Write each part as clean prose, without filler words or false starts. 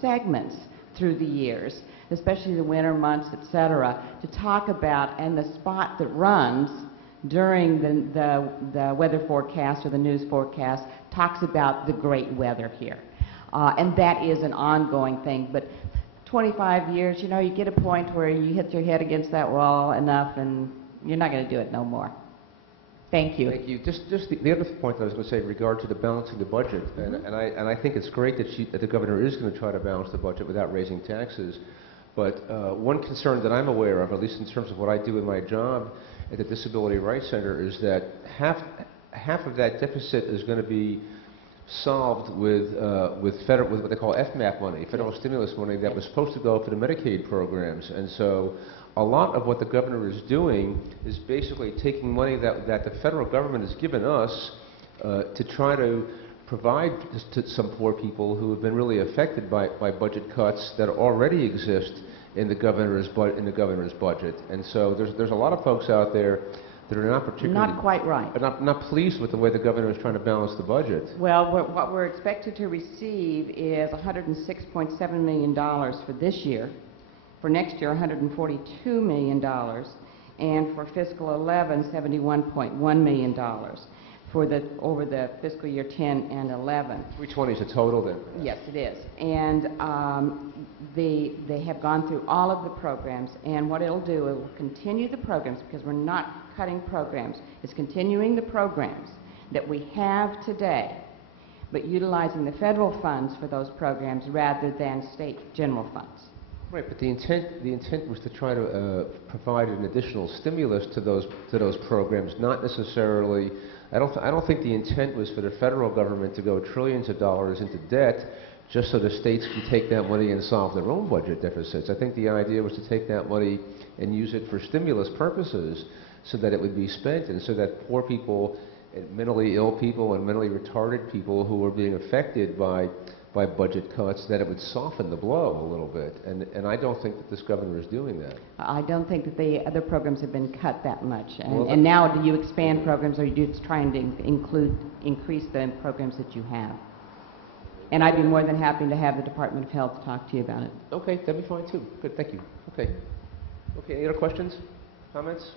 segments through the years, especially the winter months, etc., to talk about, and the spot that runs during the weather forecast or the news forecast talks about the great weather here. And that is an ongoing thing. But 25 years, you know, you get a point where you hit your head against that wall enough and you're not going to do it no more. Thank you. Thank you. Just the other point that I was going to say in regard to the balancing the budget, and I think it's great that the governor is going to try to balance the budget without raising taxes. But one concern that I'm aware of, at least in terms of what I do in my job at the Disability Rights Center, is that half of that deficit is going to be solved with what they call FMAP money, federal stimulus money that was supposed to go for the Medicaid programs. And so a lot of what the governor is doing is basically taking money that the federal government has given us to try to provide to some poor people who have been really affected by budget cuts that already exist in the governor's budget. And so there's a lot of folks out there that are not particularly... Not quite right. Not pleased with the way the governor is trying to balance the budget. Well, what we're expected to receive is $106.7 million for this year. For next year, $142 million. And for fiscal 11, $71.1 million. Over the fiscal year 10 and 11. 320 is the total then? Yes, it is. And they have gone through all of the programs, and what it'll do, it will continue the programs, because we're not cutting programs. It's continuing the programs that we have today, but utilizing the federal funds for those programs rather than state general funds. Right, but the intent was to try to provide an additional stimulus to those programs, not necessarily. I don't think the intent was for the federal government to go trillions of dollars into debt just so the states can take that money and solve their own budget deficits. I think the idea was to take that money and use it for stimulus purposes so that it would be spent, and so that poor people, and mentally ill people, and mentally retarded people who were being affected by budget cuts, that it would soften the blow a little bit. And I don't think that this governor is doing that. I don't think that the other programs have been cut that much. And now do you expand programs, or are you just trying to increase the programs that you have? And I'd be more than happy to have the Department of Health talk to you about it. Okay, that'd be fine too. Good, thank you. Okay. Okay, any other questions, comments?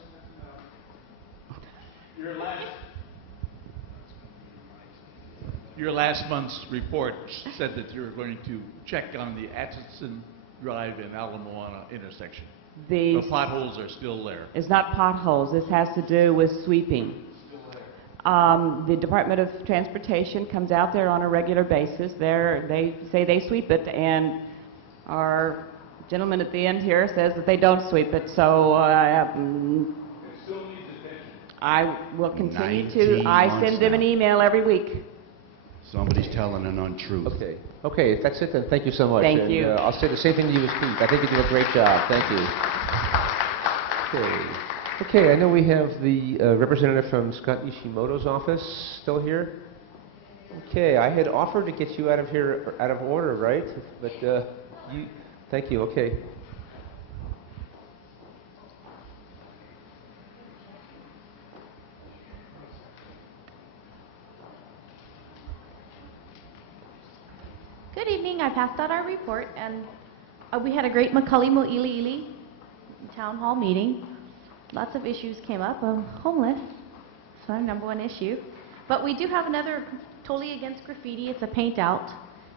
Your last month's report said that you were going to check on the Atchison Drive and Alamoana intersection. The potholes are still there. It's not potholes. This has to do with sweeping. The Department of Transportation comes out there on a regular basis. They say they sweep it, and our gentleman at the end here says that they don't sweep it. So I will continue to. I send them an email every week. Somebody's telling an untruth. Okay. Okay, if that's it, then thank you so much. Thank you. I'll say the same thing to you as Pete. I think you do a great job. Thank you. Okay. Okay, I know we have the representative from Scott Ishimoto's office still here. Okay, I had offered to get you out of here, out of order, right? But thank you. Okay. Good evening. I passed out our report, and we had a great Makali Mo'iliili town hall meeting. Lots of issues came up. Homeless, it's our #1 issue. But we do have another totally against graffiti. It's a paint out.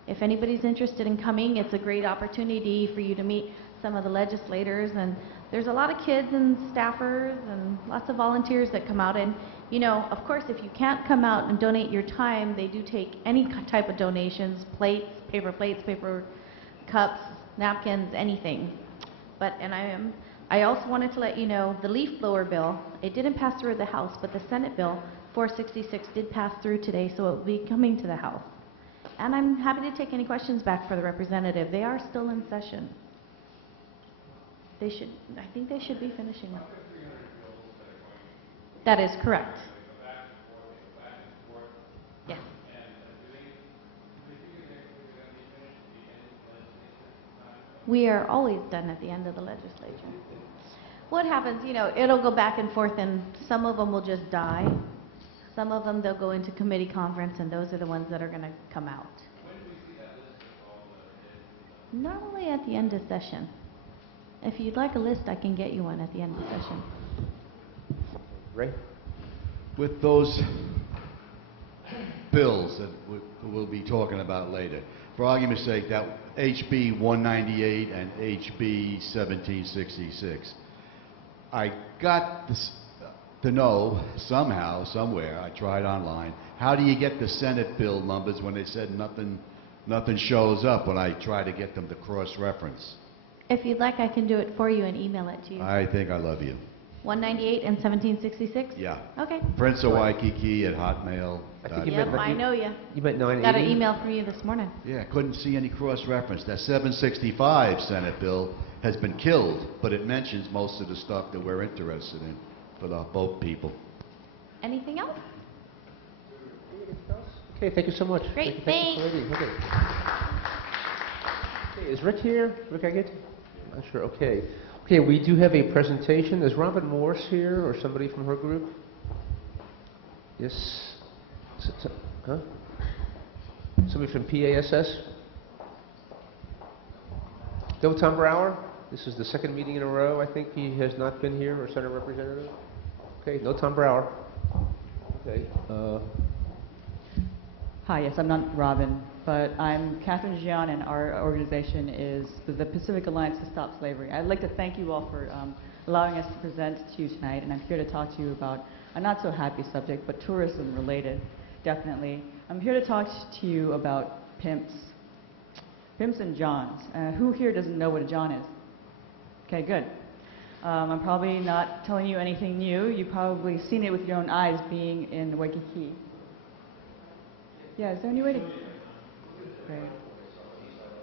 If anybody's interested in coming, it's a great opportunity for you to meet some of the legislators. And there's a lot of kids and staffers and lots of volunteers that come out. And, you know, of course, if you can't come out and donate your time, they do take any type of donations, plates, paper cups, napkins, anything. But, and I also wanted to let you know, the leaf blower bill, it didn't pass through the House, but the Senate bill 466 did pass through today, so it will be coming to the House. And I'm happy to take any questions back for the representative. They are still in session. They should, I think they should be finishing up. That is correct. Yes. We are always done at the end of the legislature. What happens, you know, it'll go back and forth, and some of them will just die. Some of them, they'll go into committee conference, and those are the ones that are going to come out. Normally at the end of session. If you'd like a list, I can get you one at the end of the session. Ray? With those bills that we'll be talking about later, for argument's sake, that HB 198 and HB 1766, I got this, to know somehow, somewhere, I tried online, how do you get the Senate bill numbers when they said nothing shows up when I try to get them to cross-reference? If you'd like, I can do it for you and email it to you. I think I love you. 198 and 1766? Yeah. Okay. Prince of Waikiki at Hotmail. I think you Yep, meant, I know you. You meant 980? Got an email from you this morning. Yeah, couldn't see any cross-reference. That 765 Senate bill has been killed, but it mentions most of the stuff that we're interested in for the boat people. Anything else? Okay, thank you so much. Great, Thank you for waiting. Okay. Okay, is Rick here? Rick, I get? I'm not sure. Okay. Okay, we do have a presentation. Is Robin Morse here or somebody from her group? Yes. Huh? Somebody from PASS? No Tom Brower? This is the second meeting in a row. I think he has not been here, or Senate Representative. Okay, no Tom Brower. Okay. Hi, yes, I'm not Robin, but I'm Catherine Gian, and our organization is the Pacific Alliance to Stop Slavery. I'd like to thank you all for allowing us to present to you tonight, and I'm here to talk to you about a not so happy subject, but tourism related, definitely. I'm here to talk to you about pimps. Pimps and Johns. Who here doesn't know what a John is? Okay, good. I'm probably not telling you anything new. You've probably seen it with your own eyes being in Waikiki. Yeah, is there any way to... Great.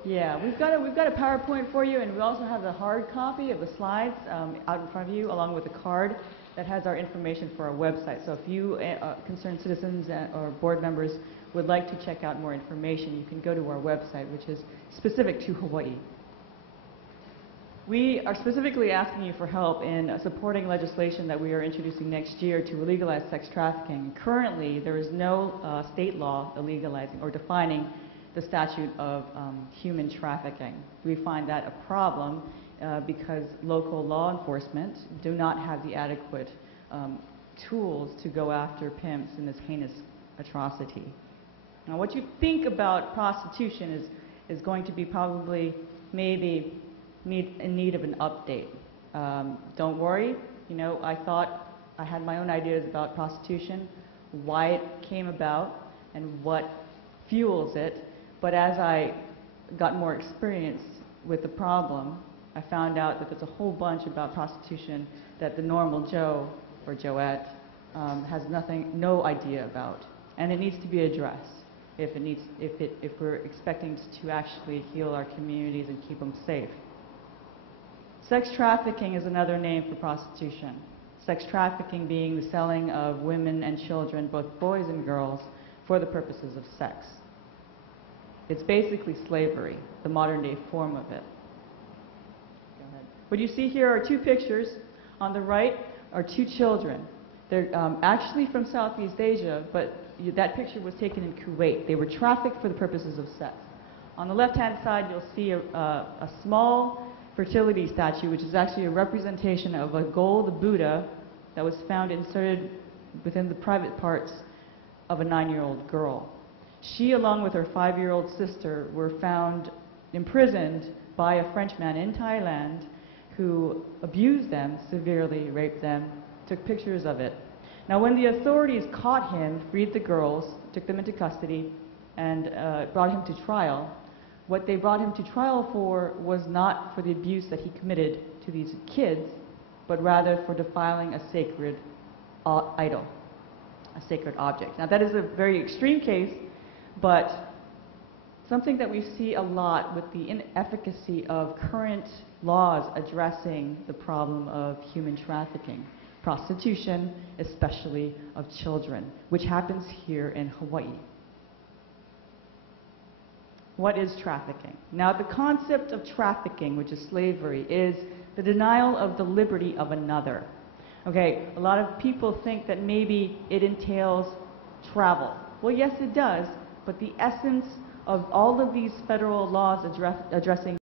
Yeah, we've got a PowerPoint for you, and we also have the hard copy of the slides out in front of you, along with a card that has our information for our website. So if you, concerned citizens or board members, would like to check out more information, you can go to our website, which is specific to Hawaii. We are specifically asking you for help in supporting legislation that we are introducing next year to legalize sex trafficking. Currently, there is no state law legalizing or defining the statute of human trafficking. We find that a problem because local law enforcement do not have the adequate tools to go after pimps in this heinous atrocity. Now, what you think about prostitution is going to be probably maybe in need of an update. Don't worry, you know, I thought I had my own ideas about prostitution, why it came about, and what fuels it. But as I got more experience with the problem, I found out that there's a whole bunch about prostitution that the normal Joe or Joette has no idea about, and it needs to be addressed if we're expecting to actually heal our communities and keep them safe. Sex trafficking is another name for prostitution. Sex trafficking being the selling of women and children, both boys and girls, for the purposes of sex. It's basically slavery, the modern day form of it. Go ahead. What you see here are two pictures. On the right are two children. They're actually from Southeast Asia, but that picture was taken in Kuwait. They were trafficked for the purposes of sex. On the left-hand side, you'll see a small fertility statue, which is actually a representation of a gold Buddha that was found inserted within the private parts of a 9-year-old girl. She, along with her 5-year-old sister, were found imprisoned by a Frenchman in Thailand who abused them, severely raped them, took pictures of it. Now, when the authorities caught him, freed the girls, took them into custody, and brought him to trial, what they brought him to trial for was not for the abuse that he committed to these kids, but rather for defiling a sacred idol, a sacred object. Now, that is a very extreme case, but something that we see a lot with the inefficacy of current laws addressing the problem of human trafficking, prostitution, especially of children, which happens here in Hawaii. What is trafficking? Now, the concept of trafficking, which is slavery, is the denial of the liberty of another. Okay, a lot of people think that maybe it entails travel. Well, yes, it does, but the essence of all of these federal laws addressing